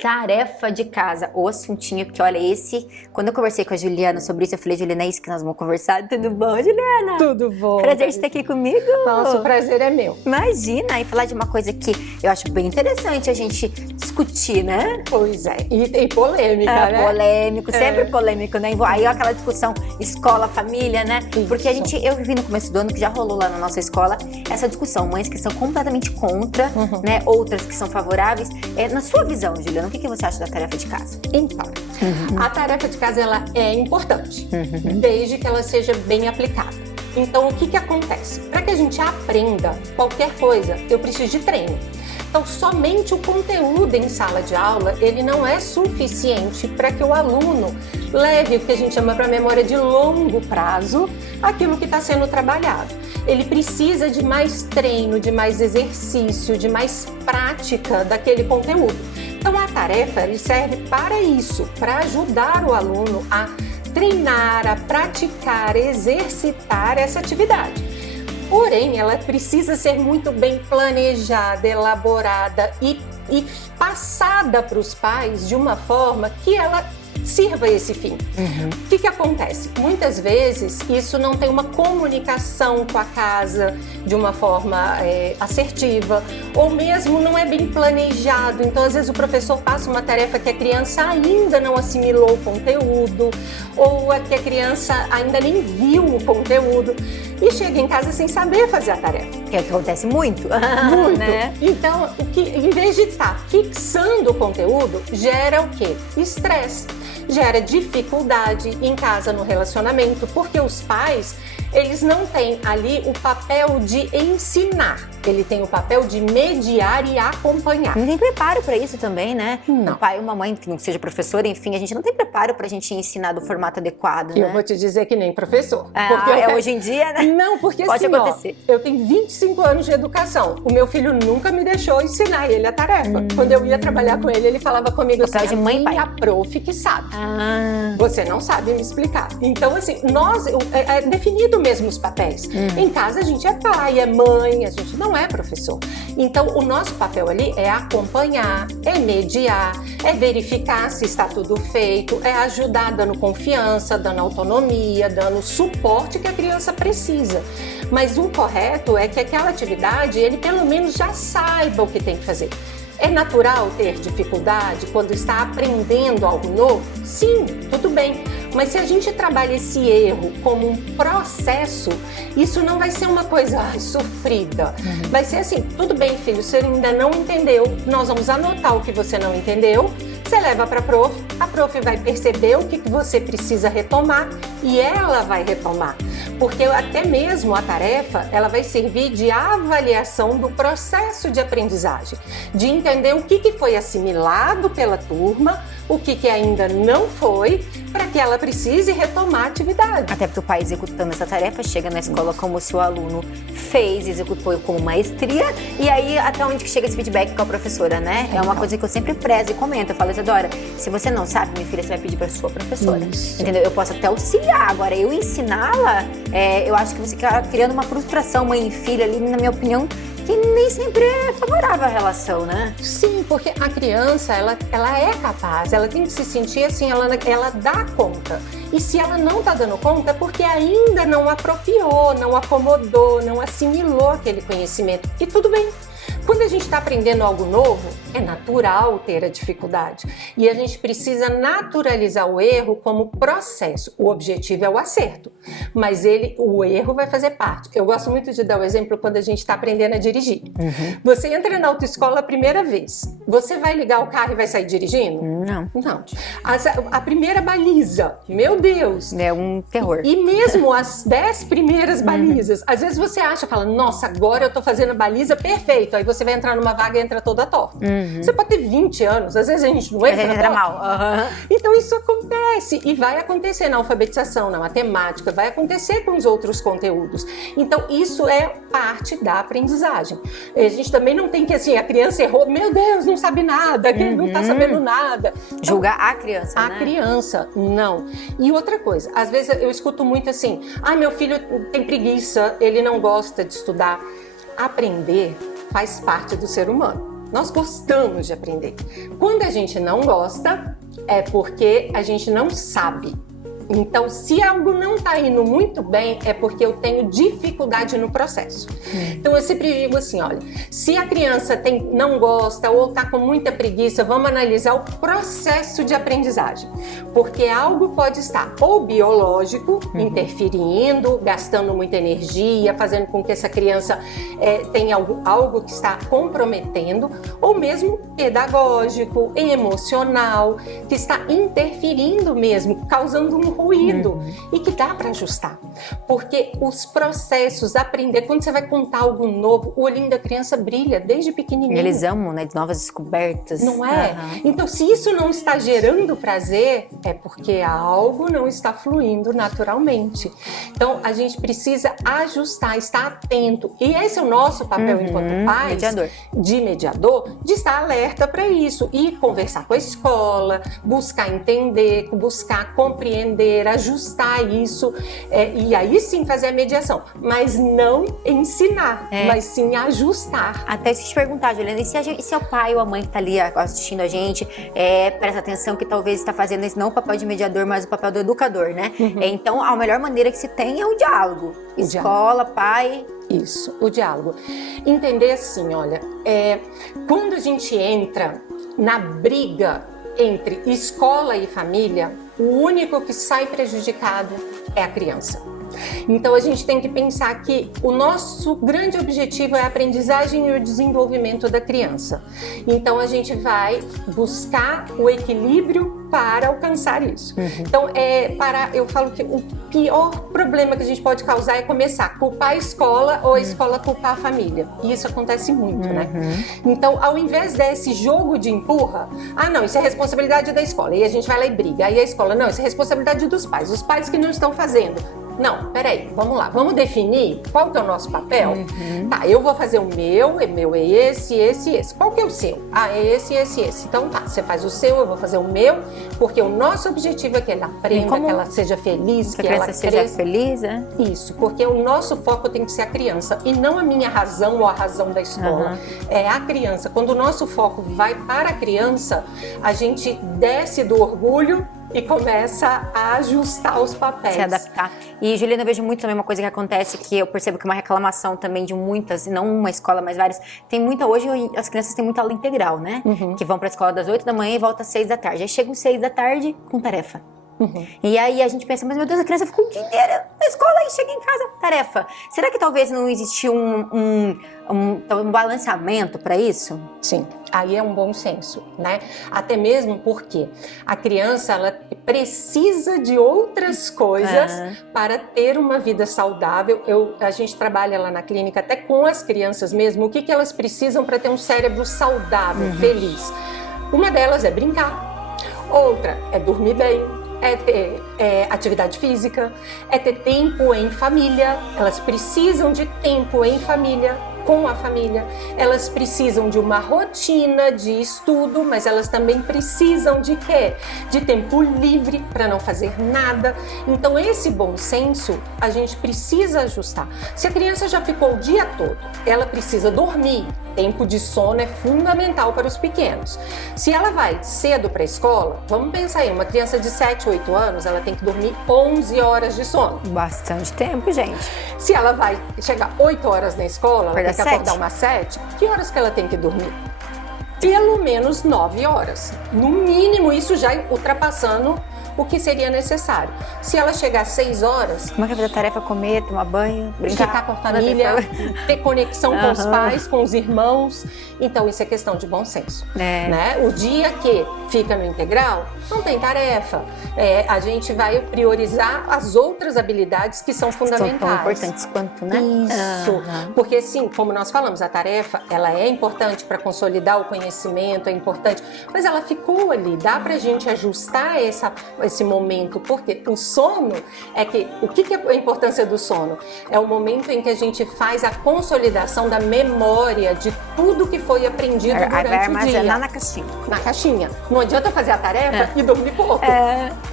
Tarefa de casa, o assuntinho, porque olha, quando eu conversei com a Juliana sobre isso, eu falei, Juliana, é isso que nós vamos conversar? Tudo bom, Juliana? Tudo bom. Prazer de estar aqui comigo. Nossa, o prazer é meu. Imagina, e falar de uma coisa que eu acho bem interessante a gente discutir, né? Pois é, e polêmica, né? Polêmico, sempre polêmico, né? Aí aquela discussão escola, família, né? Isso. Porque eu vi no começo do ano, que já rolou lá na nossa escola, essa discussão, mães que são completamente contra, né? Outras que são favoráveis. Na sua visão, Juliana, o que você acha da tarefa de casa? Então, a tarefa de casa ela é importante, desde que ela seja bem aplicada. Então, o que acontece? Para que a gente aprenda qualquer coisa, eu preciso de treino. Então, somente o conteúdo em sala de aula, ele não é suficiente para que o aluno leve o que a gente chama para memória de longo prazo, aquilo que está sendo trabalhado. Ele precisa de mais treino, de mais exercício, de mais prática daquele conteúdo. Então, a tarefa ele serve para isso, para ajudar o aluno a treinar, a praticar, exercitar essa atividade. Porém, ela precisa ser muito bem planejada, elaborada e passada para os pais de uma forma que ela sirva esse fim. O que acontece? Muitas vezes isso não tem uma comunicação com a casa de uma forma assertiva, ou mesmo não é bem planejado. Então, às vezes o professor passa uma tarefa que a criança ainda não assimilou o conteúdo, ou que a criança ainda nem viu o conteúdo e chega em casa sem saber fazer a tarefa. Que é o que acontece muito. Muito. Né? Então, em vez de estar fixando o conteúdo, gera o quê? Estresse. Gera dificuldade em casa, no relacionamento, porque os pais, eles não têm ali o papel de ensinar, ele tem o papel de mediar e acompanhar. Não tem preparo para isso também, né? Não. Um pai ou uma mãe que não seja professora, enfim, a gente não tem preparo pra gente ensinar do formato adequado, E né? eu vou te dizer que nem professor. Hoje em dia, né? Não, porque Pode assim, acontecer. Eu tenho 25 anos de educação. O meu filho nunca me deixou ensinar ele a tarefa. Quando eu ia trabalhar com ele, ele falava comigo assim, de mãe e pai. a prof que sabe. Ah. Você não sabe me explicar. Então, assim, é definido mesmo os papéis. Em casa, a gente é pai, é mãe, a gente não é professor. Então, o nosso papel ali é acompanhar, é mediar, é verificar se está tudo feito, é ajudar dando confiança, dando autonomia, dando suporte que a criança precisa. Mas o correto é que aquela atividade, ele pelo menos já saiba o que tem que fazer. É natural ter dificuldade quando está aprendendo algo novo? Sim, tudo bem. Mas se a gente trabalha esse erro como um processo, isso não vai ser uma coisa sofrida. Vai ser assim, tudo bem, filho, você ainda não entendeu, nós vamos anotar o que você não entendeu, você leva para a prof vai perceber o que você precisa retomar e ela vai retomar. Porque até mesmo a tarefa, ela vai servir de avaliação do processo de aprendizagem, de entender o que foi assimilado pela turma, o que ainda não foi, para que ela precise retomar a atividade. Até porque o pai executando essa tarefa chega na escola como se o aluno fez, executou com maestria, e aí até onde que chega esse feedback com a professora, né? É uma coisa que eu sempre prezo e comento. Eu falo, Isadora, se você não sabe, minha filha, você vai pedir para sua professora. Isso. Entendeu? Eu posso até auxiliar, agora eu ensiná-la, eu acho que você está criando uma frustração mãe e filha ali, na minha opinião, que nem sempre é favorável à relação, né? Sim, porque a criança, ela é capaz, ela tem que se sentir assim, ela dá conta. E se ela não tá dando conta, é porque ainda não apropriou, não acomodou, não assimilou aquele conhecimento. E tudo bem. Quando a gente está aprendendo algo novo, é natural ter a dificuldade. E a gente precisa naturalizar o erro como processo. O objetivo é o acerto, mas o erro vai fazer parte. Eu gosto muito de dar o exemplo quando a gente está aprendendo a dirigir. Você entra na autoescola a primeira vez. Você vai ligar o carro e vai sair dirigindo? Não. Não. A primeira baliza, meu Deus! É um terror. E mesmo as 10 primeiras balizas, às vezes você fala, nossa, agora eu tô fazendo a baliza perfeito. Aí você vai entrar numa vaga e entra toda torta. Você pode ter 20 anos, às vezes a gente não entra mal. Então isso acontece e vai acontecer na alfabetização, na matemática, vai acontecer com os outros conteúdos. Então isso é parte da aprendizagem. A gente também não tem que, assim, a criança errou, meu Deus, não sabe nada, que não tá sabendo nada. Então, julgar a criança, a né? criança, não. E outra coisa, às vezes eu escuto muito assim, meu filho tem preguiça, ele não gosta de estudar. Aprender faz parte do ser humano. Nós gostamos de aprender. Quando a gente não gosta, é porque a gente não sabe. Então, se algo não está indo muito bem, é porque eu tenho dificuldade no processo. Então, eu sempre digo assim, olha, se a criança não gosta ou está com muita preguiça, vamos analisar o processo de aprendizagem. Porque algo pode estar ou biológico, interferindo, gastando muita energia, fazendo com que essa criança tenha algo que está comprometendo, ou mesmo pedagógico, emocional, que está interferindo mesmo, causando um ruído e que dá para ajustar. Porque os processos, aprender, quando você vai contar algo novo, o olhinho da criança brilha desde pequenininho. Eles amam, né? De novas descobertas. Não é? Então, se isso não está gerando prazer, é porque algo não está fluindo naturalmente. Então, a gente precisa ajustar, estar atento. E esse é o nosso papel enquanto pais, de mediador, de estar alerta para isso. E conversar com a escola, buscar entender, buscar compreender, ajustar isso, e aí sim fazer a mediação, mas não ensinar, mas sim ajustar. Até se te perguntar, Juliana, e se é o pai ou a mãe que está ali assistindo a gente, presta atenção que talvez está fazendo esse, não o papel de mediador, mas o papel do educador, né? Então, a melhor maneira que se tem é o diálogo. Escola, pai... Isso, o diálogo. Entender assim, olha, quando a gente entra na briga entre escola e família, o único que sai prejudicado é a criança. Então a gente tem que pensar que o nosso grande objetivo é a aprendizagem e o desenvolvimento da criança. Então a gente vai buscar o equilíbrio para alcançar isso. Então eu falo que o pior problema que a gente pode causar é começar a culpar a escola ou a escola culpar a família. E isso acontece muito, né? Então, ao invés desse jogo de empurra, não, isso é responsabilidade da escola. E a gente vai lá e briga. Aí a escola, não, isso é responsabilidade dos pais. Os pais que não estão fazendo. Não, peraí, vamos lá, vamos definir qual que é o nosso papel? Tá, eu vou fazer o meu é esse. Qual que é o seu? É esse. Então tá, você faz o seu, eu vou fazer o meu, porque o nosso objetivo é que ela aprenda, que ela seja feliz, que ela seja feliz, né? Isso, porque o nosso foco tem que ser a criança e não a minha razão ou a razão da escola. É a criança. Quando o nosso foco vai para a criança, a gente desce do orgulho e começa a ajustar os papéis. Se adaptar. E, Juliana, eu vejo muito também uma coisa que acontece, que eu percebo que é uma reclamação também de muitas, e não uma escola, mas várias. Tem muita, hoje as crianças têm muita aula integral, né? Que vão pra escola das 8 da manhã e voltam às 6 da tarde. Aí chegam às 6 da tarde com tarefa. E aí a gente pensa, mas meu Deus, a criança ficou o dia inteiro na escola e chega em casa, tarefa. Será que talvez não existiu um balanceamento para isso? Sim, aí é um bom senso, né? Até mesmo porque a criança, ela precisa de outras coisas para ter uma vida saudável. A gente trabalha lá na clínica até com as crianças mesmo, o que elas precisam para ter um cérebro saudável, feliz. Uma delas é brincar, outra é dormir bem, é ter atividade física, é ter tempo em família. Elas precisam de tempo em família, com a família. Elas precisam de uma rotina de estudo, mas elas também precisam de quê? De tempo livre para não fazer nada. Então esse bom senso a gente precisa ajustar. Se a criança já ficou o dia todo, ela precisa dormir. Tempo de sono é fundamental para os pequenos. Se ela vai cedo para a escola, vamos pensar aí, uma criança de 7, 8 anos, ela tem que dormir 11 horas de sono. Bastante tempo, gente. Se ela vai chegar 8 horas na escola, ela tem que acordar umas 7, que horas que ela tem que dormir? Pelo menos 9 horas. No mínimo, isso já ultrapassando o que seria necessário. Se ela chegar às 6 horas... Como é que vai fazer a tarefa? Comer, tomar banho, brincar? Ficar com a família, ter conexão com os pais, com os irmãos. Então, isso é questão de bom senso. Né? O dia que fica no integral, não tem tarefa. A gente vai priorizar as outras habilidades que são fundamentais. São tão importantes quanto, né? Isso. Porque, sim, como nós falamos, a tarefa, ela é importante para consolidar o conhecimento, é importante, mas ela ficou ali. Dá pra gente ajustar esse momento, porque o sono o que é a importância do sono? É o momento em que a gente faz a consolidação da memória de tudo que foi aprendido durante o dia. Armazenar na caixinha. Na caixinha. No não adianta fazer a tarefa e dormir pouco.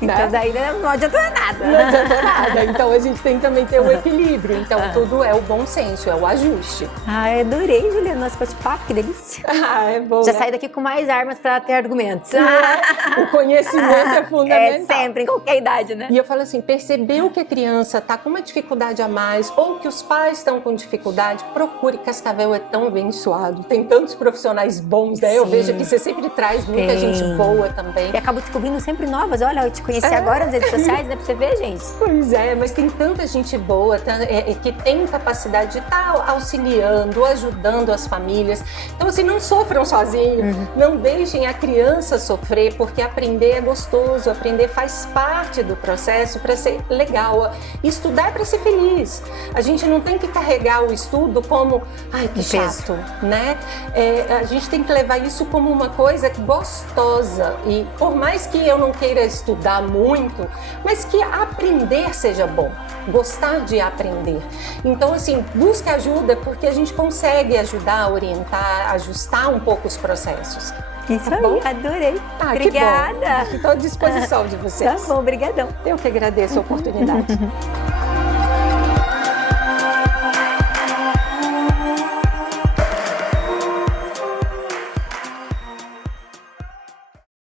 Então daí não adianta nada. Não adianta nada. Então a gente tem que também ter o equilíbrio. Então tudo é o bom senso, é o ajuste. Ai, adorei, Juliana, nosso bate-papo, que delícia. É bom, Já né? saí daqui com mais armas para ter argumentos. O conhecimento é fundamental. Sempre, em qualquer idade, né? E eu falo assim, percebeu que a criança está com uma dificuldade a mais ou que os pais estão com dificuldade, procure. Cascavel é tão abençoado, tem tantos profissionais bons, né? Eu vejo que você sempre traz muita gente boa também. E acabo descobrindo sempre novas. Olha, eu te conheci agora nas redes sociais, né? Pra você ver, gente. Pois é, mas tem tanta gente boa que tem capacidade de estar auxiliando, ajudando as famílias. Então, assim, não sofram sozinhos, não deixem a criança sofrer, porque aprender é gostoso, aprender faz parte do processo para ser legal. Estudar é para ser feliz. A gente não tem que carregar o estudo como, ai, que chato, né? A gente tem que levar isso como uma coisa gostosa. E por mais que eu não queira estudar muito, mas que aprender seja bom, gostar de aprender. Então, assim, busque ajuda, porque a gente consegue ajudar, orientar, ajustar um pouco os processos. Isso Tá aí, bom? adorei. Que bom. Obrigada. Estou à disposição de vocês. Tá bom, brigadão. Eu que agradeço a oportunidade.